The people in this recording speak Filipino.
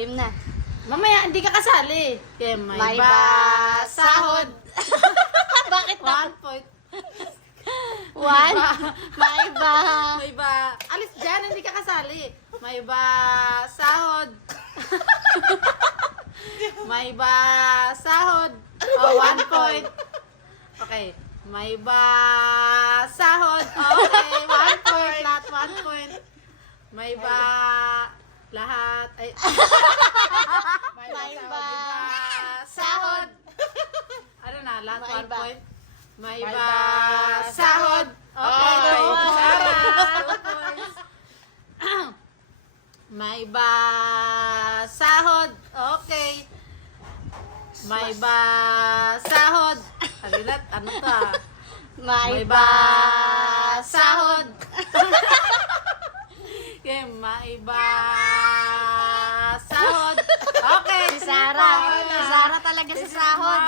Game na. Mamaya, hindi ka kasali. Kaya may May ba sahod. Bakit na? 1 point. One. May ba? May ba? Alis dyan, hindi ka kasali. May ba sahod. May ba sahod. Oh, 1 point. Okay. May ba sahod. Okay, 1 point. Lahat 1 point. May ba lahat. Ay. May ba Sahod. Ano na, lahat May 1 ba? point. May ba sahod. Okay, Oh. Sarah, 2 points. May ba sahod. Okay. May ba sahod. Alilat, ano to ah? May ba sahod. Okay, may ba sahod. Okay, Si Sarah. Si Sarah talaga sa sahod.